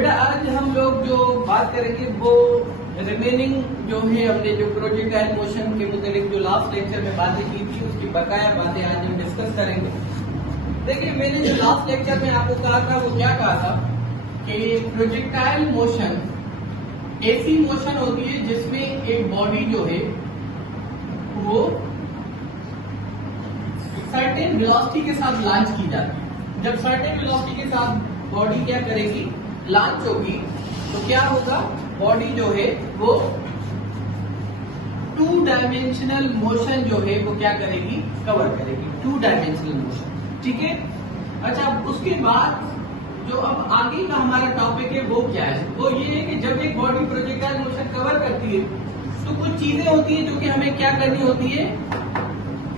बेटा आज हम लोग जो बात करेंगे वो रिमेनिंग जो है हमने जो प्रोजेक्टाइल मोशन के मुताबिक जो लास्ट लेक्चर में बातें की थी उसकी बकाया बातें आज हम डिस्कस करेंगे। देखिए मैंने जो लास्ट लेक्चर में आपको कहा था वो क्या कहा था कि प्रोजेक्टाइल मोशन ऐसी मोशन होती है जिसमें एक बॉडी जो है वो सर्टेन वेलोसिटी के साथ लॉन्च की जाती है। जब सर्टेन वेलोसिटी के साथ बॉडी क्या करेगी, लॉन्च होगी, तो क्या होगा, बॉडी जो है वो टू डायमेंशनल मोशन जो है वो क्या करेगी, कवर करेगी, टू डायमेंशनल मोशन। ठीक है। अच्छा, उसके बाद जो अब आगे का हमारा टॉपिक है वो क्या है, वो ये है कि जब एक बॉडी प्रोजेक्टाइल मोशन कवर करती है तो कुछ चीजें होती है जो कि हमें क्या करनी होती है,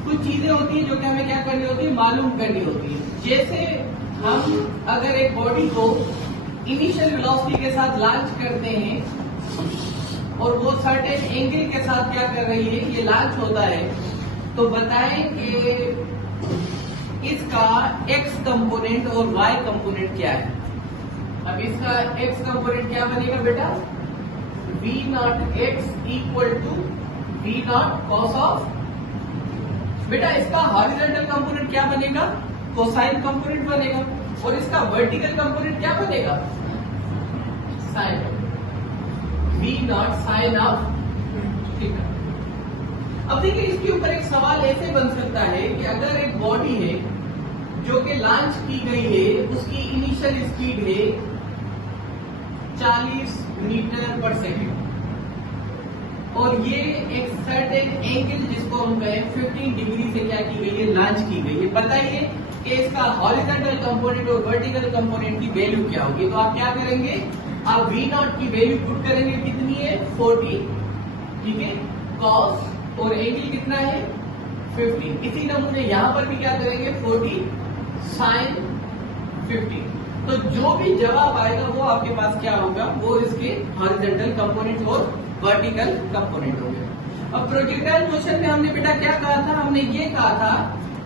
कुछ चीजें होती है जो कि हमें क्या करनी होती है, मालूम करनी होती है। जैसे हम अगर एक बॉडी को इनिशियल वेलोसिटी के साथ लॉन्च करते हैं और वो सर्टेन एंगल के साथ क्या कर रही है, ये लॉन्च होता है, तो बताएं कि इसका x कंपोनेंट और y कंपोनेंट क्या है। अब इसका x कंपोनेंट क्या बनेगा बेटा, v not x equal to v not cos of. बेटा इसका हॉरिजॉन्टल कंपोनेंट क्या बनेगा, कोसाइन कंपोनेंट बनेगा, और इसका वर्टिकल कंपोनेंट क्या बनेगा, sine. v not sine of theta. अब देखिए इसके ऊपर एक सवाल ऐसे बन सकता है कि अगर एक बॉडी है जो कि लॉन्च की गई है, उसकी इनिशियल स्पीड है 40 मीटर पर सेकेंड, और ये एक सर्टेन एंगल जिसको हम कहें 15 डिग्री से क्या की गई है, लॉन्च की गई है। बताइए कि इसका हॉरिजॉन्टल कंपोनेंट और वर्टिकल कंपोनेंट की वैल्यू क्या होगी। तो आप क्या करेंगे, आप v नॉट की वैल्यू पुट करेंगे, कितनी है 40, ठीक है, कॉस, और एंगल कितना है 15। इसी नमूने यहां पर भी क्या करेंगे 40 साइन 15। तो जो भी जवाब आएगा वो आपके पास क्या होगा, वो इसके हॉरिजॉन्टल कंपोनेंट और वर्टिकल कंपोनेंट हो गया। अब प्रोजेक्टाइल मोशन में हमने बेटा क्या कहा था, हमने ये कहा था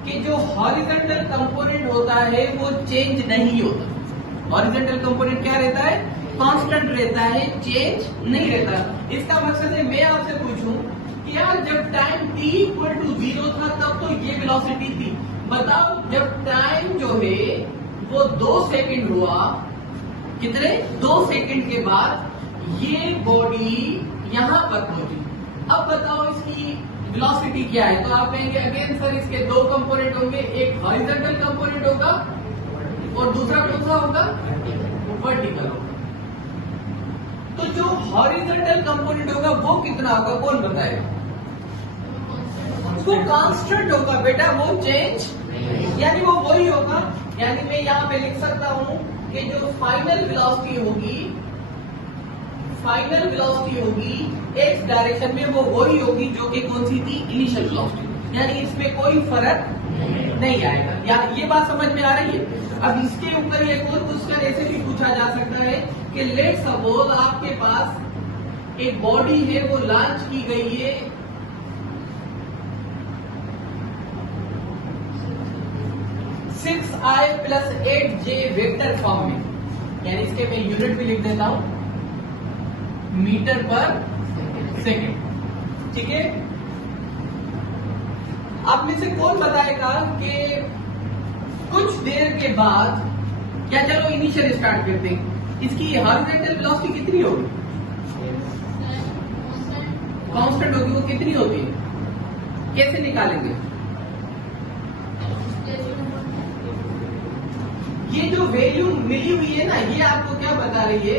कि जो हॉरिजॉन्टल कंपोनेंट होता है वो चेंज नहीं होता। हॉरिजॉन्टल कंपोनेंट क्या रहता है, कांस्टेंट रहता है, चेंज नहीं रहता। इसका मकसद है मैं आपसे पूछूं कि यार जब टाइम t इक्वल टू 0 था तब तो ये वेलोसिटी थी, बताओ जब टाइम जो है वो 2 सेकंड हुआ, कितने 2 सेकंड के बाद ये बॉडी यहां पर पहुंची, अब बताओ इसकी वेलोसिटी क्या है। तो आप कहेंगे अगेन सर इसके 2 कंपोनेंट होंगे, एक हॉरिजॉन्टल कंपोनेंट होगा और दूसरा कौन सा होगा, वर्टिकल होगा। तो जो हॉरिजॉन्टल कंपोनेंट होगा वो कितना होगा, कौन बताएगा, वो कांस्टेंट होगा बेटा, वो चेंज, यानी वो वही होगा। यानी मैं यहाँ पे लिख सकता हूँ कि जो फाइनल वेलोसिटी होगी, फाइनल वेलोसिटी होगी एक्स डायरेक्शन में, वो वही होगी जो कि कौन सी थी, इनिशियल वेलोसिटी, यानी इसमें कोई फर्क नहीं आएगा। या ये बात समझ में आ रही है। अब इसके ऊपर एक और क्वेश्चन ऐसे भी पूछा जा सकता है कि लेट सपोज आपके पास एक बॉडी है वो लॉन्च की गई है 6i + 8j वेक्टर फॉर्म में, यानी इसके मैं यूनिट भी लिख देता हूं, मीटर पर सेकेंड। ठीक है। आप में से कौन बताएगा कि कुछ देर के बाद, क्या चलो इनिशियल स्टार्ट करते हैं, इसकी हॉरिजॉन्टल वेलोसिटी कितनी होगी, कांस्टेंट होगी, वो कितनी होती है, कैसे निकालेंगे, ये जो वैल्यू मिली हुई है ना, ये आपको क्या बता रही है,